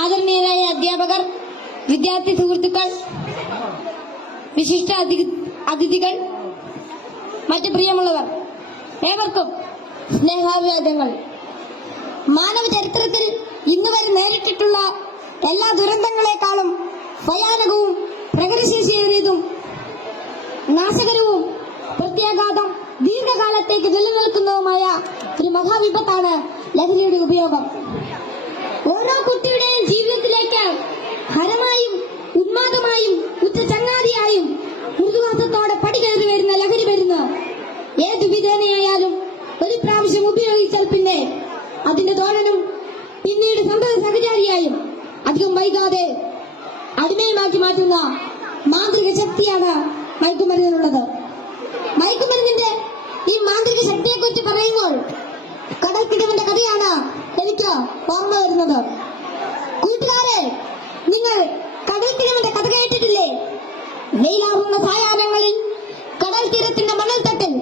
ആദരണീയരായ അധ്യാപകർ, വിദ്യാർത്ഥി സുഹൃത്തുക്കൾ, വിശിഷ്ട അതിഥികൾ, മറ്റു പ്രിയമുള്ളവർ, ഏവർക്കും സ്നേഹാഭിവാദ്യങ്ങൾ. മാനവ ചരിത്രത്തിൽ ഇന്നുവരെ നേരിട്ടിട്ടുള്ള എല്ലാ ദുരന്തങ്ങളെക്കാളും ഭയാനകവും പ്രകൃതിശേഷിയേറിയതും നാശകരവും പ്രത്യാഘാതം ദീർഘകാലത്തേക്ക് നിലനിൽക്കുന്നതുമായ ഒരു മഹാവിപത്താണ് ലഹരിയുടെ ഉപയോഗം. ഓരോ കുട്ടിയുടെയും ജീവിതത്തിലേക്ക് ഹരമായും ഉന്മാദമായും ഉറ്റ ചങ്ങാതിയായും മൃദുവാസത്തോടെ പടികയറി വരുന്ന ലഹരി മരുന്ന് ഏതു വിധേനയായാലും ഒരു പ്രാവശ്യം ഉപയോഗിച്ചാൽ പിന്നെ അതിന്റെ തോഴനും പിന്നീട് സന്തത സഹചാരിയായും അധികം വൈകാതെ അടിമയുമാക്കി മാറ്റുന്ന മാന്ത്രിക ശക്തിയാണ് മയക്കുമരുന്നിനുള്ളത്. മയക്കുമരുന്നിന്റെ ഈ മാന്ത്രിക ശക്തിയെക്കുറിച്ച് പറയുമ്പോൾ കടൽക്കിടവന്റെ കഥയാണ് എനിക്ക് ഓർമ്മ വരുന്നത്. കൂട്ടുകാരെ, നിങ്ങൾ കടൽക്കിടവന്റെ കഥ കേട്ടിട്ടില്ലേ? വെയിലാറുന്ന സായാഹ്നങ്ങളിൽ കടൽ തീരത്തിന്റെ മണൽത്തട്ടിൽ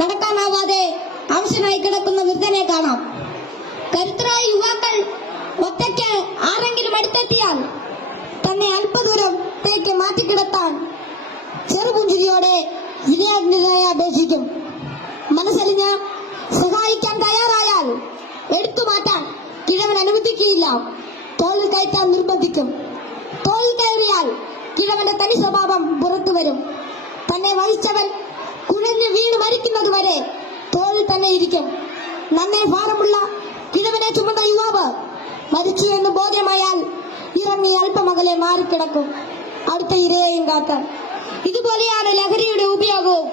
നടക്കാനാവാതെ അവശനായി കിടക്കുന്ന വൃദ്ധനെ കാണാം. കരുത്തരായ യുവാക്കൾ ഒറ്റയ്ക്ക് ആരെങ്കിലും അടുത്തെത്തിയാൽ തന്നെ അല്പദൂരത്തേക്ക് മാറ്റിക്കിടത്താൻ ചെറുപുഞ്ചിരിയോടെ വിനയാജ്ഞരായി അപേക്ഷിക്കും. മനസ്സലിഞ്ഞ് സഹായിക്കാൻ തയ്യാറായാൽ എടുത്തുമാറ്റാൻ കിഴവൻ അനുവദിക്കുകയില്ല. തോളിൽ കയറ്റാൻ നിർബന്ധിക്കും. തോളിൽ കയറിയാൽ കിഴവന്റെ തനി സ്വഭാവം പുറത്തു വരും. തന്നെ വഹിച്ചവൻ കുഴഞ്ഞു വീണ് മരിക്കുന്നതുവരെ തോളിൽ തന്നെ ഇരിക്കും. നന്നേ ഭാരമുള്ള കിഴവനെ ചുമന്ന യുവാവ് മരിച്ചു എന്ന് ബോധ്യമായാൽ ഇറങ്ങി അല്പമകലെ മാറിക്കിടക്കും, അടുത്ത ഇരയെയും കാക്കാൻ. ഇതുപോലെയാണ് ലഹരിയുടെ ഉപയോഗവും.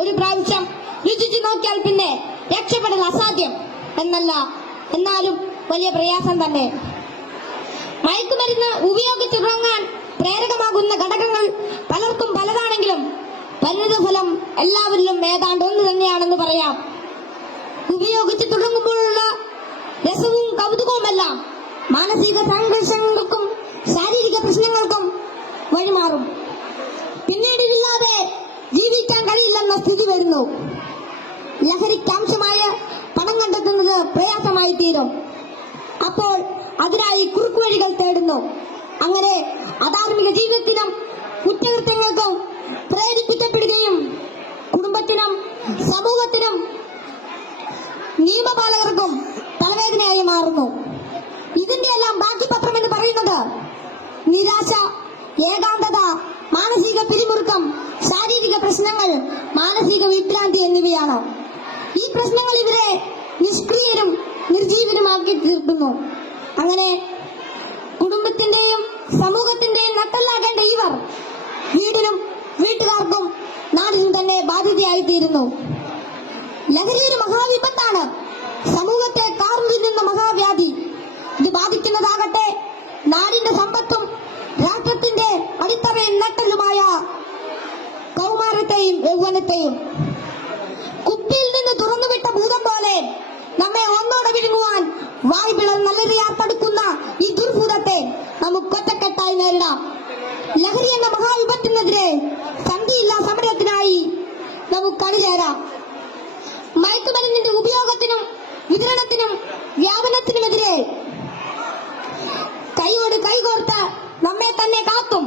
ഒരു പ്രാവശ്യം രുചിച്ചു നോക്കിയാൽ പിന്നെ രക്ഷപ്പെടൽ അസാധ്യം എന്നല്ല, എന്നാലും വലിയ പ്രയാസം തന്നെ. മയക്കുമരുന്ന് ഉപയോഗിച്ചിറങ്ങാൻ പ്രേരകമാകുന്ന ഘടകങ്ങൾ പലർക്കും പലതാണെങ്കിലും പരിണിതഫലം എല്ലാവരിലും ഏതാണ്ട് ഒന്ന് തന്നെയാണെന്ന് പറയാം. ഉപയോഗിച്ച് തുടങ്ങുമ്പോഴുള്ള രസവും കൗതുകവുമെല്ലാം മാനസിക സംഘർഷങ്ങൾക്കും ശാരീരിക പ്രശ്നങ്ങൾക്കും വഴിമാറും. പിന്നീട് ഇതില്ലാതെ ജീവിക്കാൻ കഴിയില്ലെന്ന സ്ഥിതി വരുന്നു. ലഹരിക്കാംശമായ പണം കണ്ടെത്തുന്നത് പ്രയാസമായി തീരും. അപ്പോൾ അതിനായി കുറുക്കുവഴികൾ തേടുന്നു. അങ്ങനെ അധാർമിക ജീവിതത്തിനും കുറ്റകൃത്യങ്ങൾക്കും പ്രേരിപ്പിക്കപ്പെടുകയും കുടുംബത്തിനും സമൂഹത്തിനും നിയമപാലകർക്കും തലവേദനയായി മാറുന്നു. ഇതിന്റെ എല്ലാം ബാക്കി പത്രം എന്ന് പറയുന്നത് നിരാശ, ഏകാന്തത, മാനസിക പിരിമുറുക്കം, ശാരീരിക പ്രശ്നങ്ങൾ, മാനസിക വിഭ്രാന്തി എന്നിവയാണ്. ഈ പ്രശ്നങ്ങൾ ഇവരെ നിഷ്ക്രിയരും നിർജീവനുമാക്കി തീർക്കുന്നു. അങ്ങനെ കുടുംബത്തിന്റെയും സമൂഹത്തിന്റെയും നട്ടല്ലാകേണ്ട ഇവർ വീടിനും വീട്ടുകാർക്കും നാടിനും തന്നെ ബാധ്യതയായിത്തീരുന്നു. ലഹരി ഒരു മഹാവിപത്താണ്, സമൂഹത്തെ കാർന്നു തിന്നുന്ന മഹാവ്യാധി. ഇത് ബാധിക്കുന്നതാകട്ടെ നാടിന്റെ സമ്പത്തും രാഷ്ട്രത്തിന്റെ അടിത്തറയും നട്ടലുമായ കൗമാരത്തെയും യൗവനത്തെയും. കുപ്പിയിൽ നിന്ന് തുറന്നുവിട്ട ഭൂതം പോലെ നമ്മെ ഒന്നോടെ വിഴുങ്ങുവാൻ വായ് പിളർന്നലറിയാർപ്പെടുക്കുന്ന ഈ ദുർഭൂതത്തെ നമുക്കൊറ്റക്കെട്ടായി നേരിടാം. ലഹരി എന്ന മഹാവിപത്തിനെതിരെ സന്ധിയില്ലാ സമരത്തിനായി നമുക്ക് അണിചേരാം. മയക്കുമരുന്നിന്റെ ഉപയോഗത്തിനും വിതരണത്തിനും വ്യാപനത്തിനുമെതിരെ കൈയോട് കൈകോർത്ത് നമ്മെ തന്നെ കാത്തും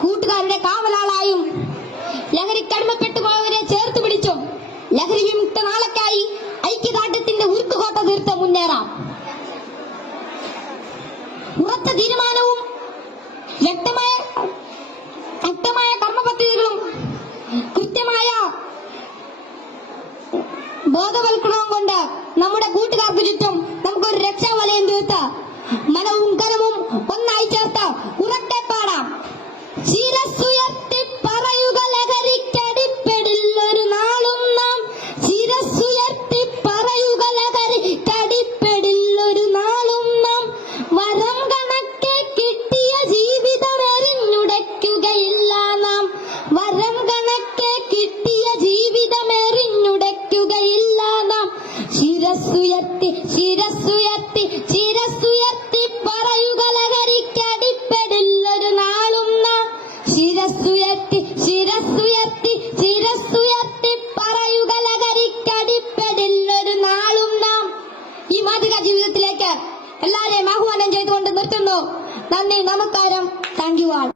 കൂട്ടുകാരുടെ കാവലാളായും ലഹരിക്കടിമപ്പെട്ടു പോയവരെ ചേർത്ത് പിടിച്ചും ലഹരി വിമുക്ത നാളേക്കായി ഐക്യദാർഢ്യത്തിന്റെ ഉരുക്കുകോട്ട തീർത്ത് മുന്നേറാം. ഉറച്ച തീരുമാനവും വ്യക്തമായ കർമ്മപദ്ധതികളും കൃത്യമായ ബോധവൽക്കരണവും കൊണ്ട് നമ്മുടെ കൂട്ടുകാർക്ക് ചുറ്റും നമുക്കൊരു രക്ഷാവലയം തീർത്ത് മനവും കരവും ഒന്നായി ചേർത്ത് ഉറക്കെ പാടാം. ശിരസ്സുയർത്തി പറയുക ലഹരിക്കടിപ്പെടില്ലൊരു നാളും നാം. ശിരസ്സുയർത്തി പറയുക ലഹരിക്കടിപ്പെടില്ലൊരു നാളും നാം. വരം കണക്കെ കിട്ടിയ ജീവിതം എറിഞ്ഞുടയ്ക്കുകയില്ല നാം. വരം കണക്കെ കിട്ടിയ ജീവിതം എറിഞ്ഞുടയ്ക്കുകയില്ല നാം. ശിരസ്സുയർത്തി ശിരസ്സുയർത്തി ശിരസ്സുയർത്തി പറയുക ലഹരി പറ്റുന്നു. നന്ദി, നമസ്കാരം. Thank you all.